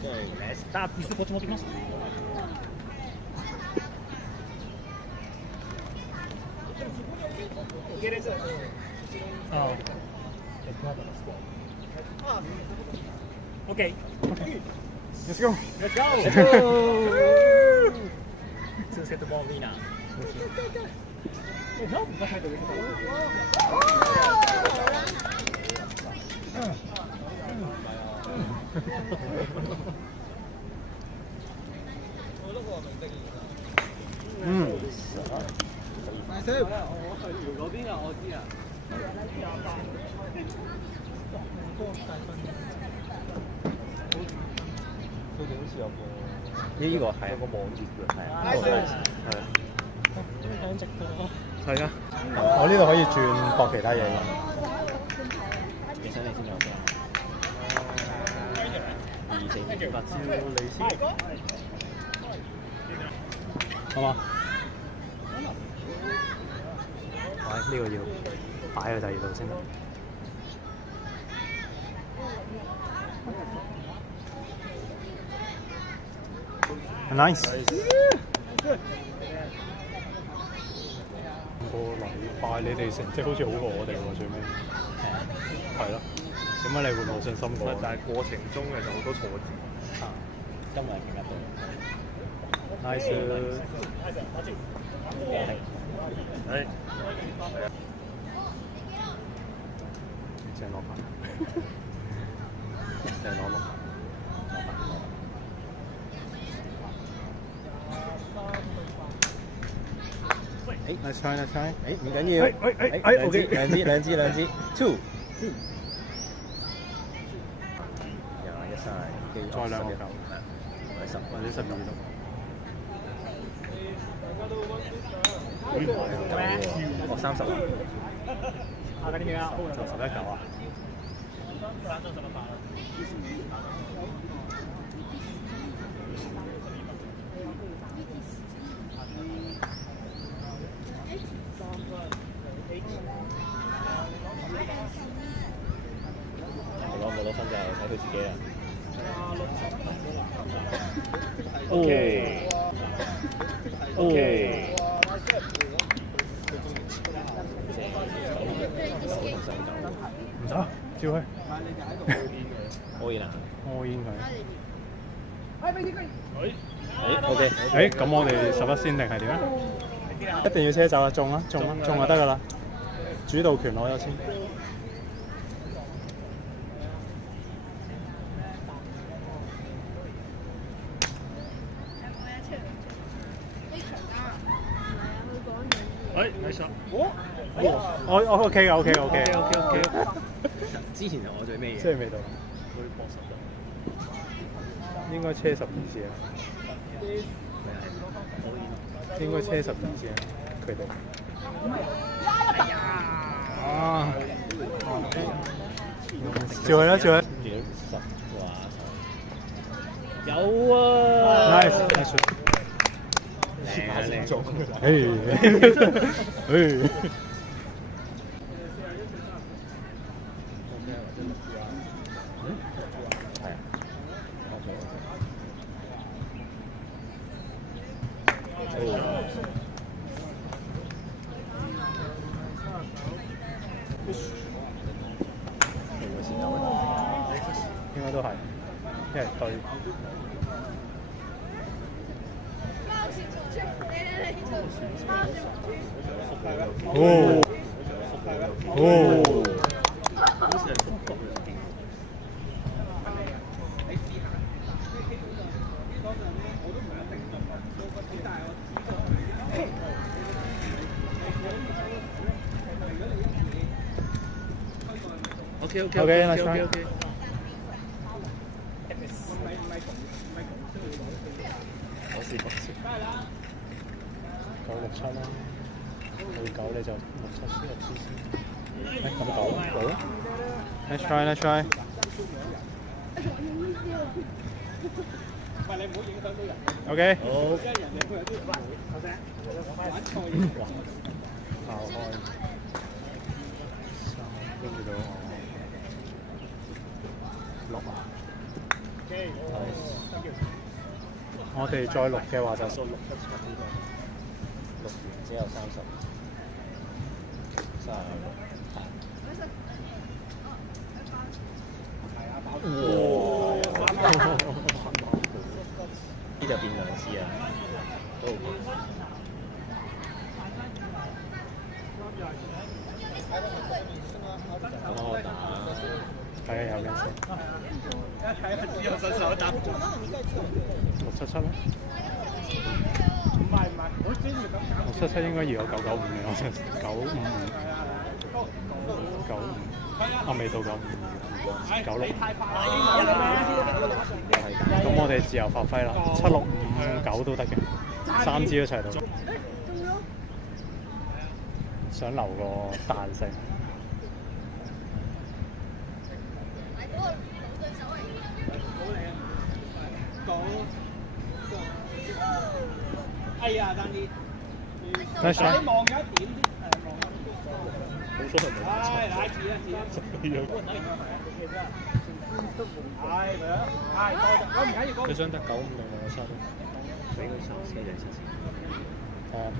得ピスこっち持ってきます。ああ。OK。Let's go. Let's go. Let's go. 2セットボールウィナー。嗰邊啊，我知啊。佢哋好似有個呢個係有個網頁嘅，係啊，係。睇直播。係啊。我呢度可以轉博其他嘢㗎。幾想你先有嘅？248招你先。好嘛？呢個要擺去第二度先得。Nice。個禮拜你哋成績好似好過我哋喎，最尾。係咯。點解你會冇信心過？但係過程中其實好多挫折。今日更加多。Nice。係。正攞牌，正攞6。Nice try，nice try。唔緊要。兩支 ，two。21晒，再2個球，或者12咯。我30。就11球啊！攞唔攞分就睇佢自己啦。OK。唔走，照佢。all in 啊 ？all in 佢。OK。咁我哋11先定係點啊？一定要車走啊！中就得㗎啦。主導權攞咗先。冇錯。我 OK 嘅 OK。之前我最尾嘅。即係未到。會搏10度。應該車12支啊。應該車12支啊，佢哋。啊！照佢啦，照佢。有啊 ！Nice。靚做。應該都係，一係對。哦。OK，nice try。我試過先。967啦，去9你就6、7先入支先。咁9啦。Nice try，nice try。OK。好。爆開。跟住到6啊。我哋再錄嘅話就數6、7、6完之後30、呢就變2次啊，都 OK。咁我打睇下有咩先。677啦。677應該要有995嘅，我想955，95，未到95，96。咁我哋自由發揮啦，7659都得嘅，3支一齊到。想留個彈性。哎呀，爭啲。Nice try。望咗一點啲，好彩係冇唉，睇住啦，住啦。係咪啊？係多謝，唔緊要，佢想得95定677咯，俾佢3車就試試。睇下咪。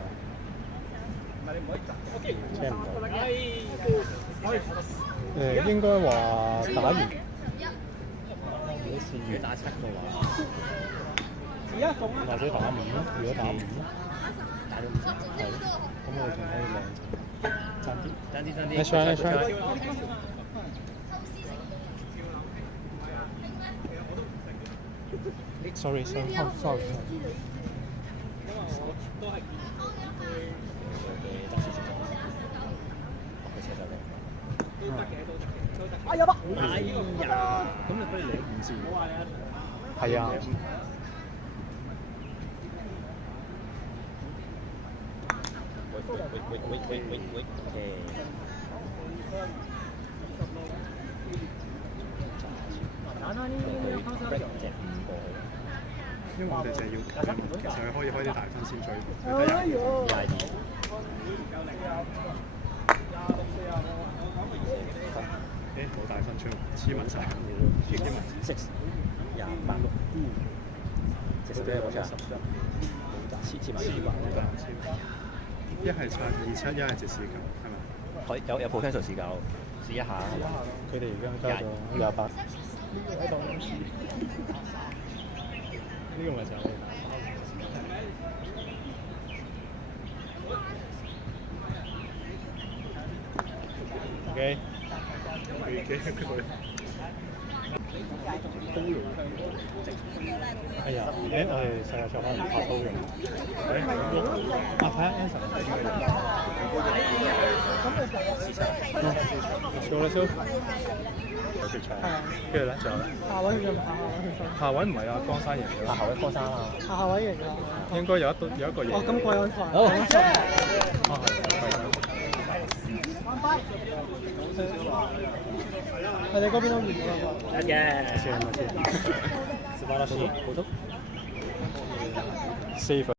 唔係你唔可以窒。OK。車唔到。係。應該話打完。如果打7嘅話，而家送啦。或者打5咯，如果打5咯，打到5係咯。咁我哋仲可以爭啲。Nice try, nice try。Sorry。哎呀乜？哎呀，咁你不如嚟5次。係啊。喂，OK。因為我哋就係要改啊嘛，其實佢可以開啲大分先追。冇大分出，黐埋晒。6、28、6，隻手我真係黐埋。一係拆27，一係直49，係咪？可以有 potential 試教，試一下。佢哋而家加咗28。呢個咪就係。OK。哎呀，我哋世界賽可能拍刀用。睇下 Anson。Let's go。有決賽。跟住咧，仲有咧。夏位唔係啊，江山贏咗。夏位江山啊。下位贏啦。應該有一個贏。哦，咁貴安排。好。我哋嗰邊都完咗啦。得嘅。先。斯巴拉斯，好多。4分。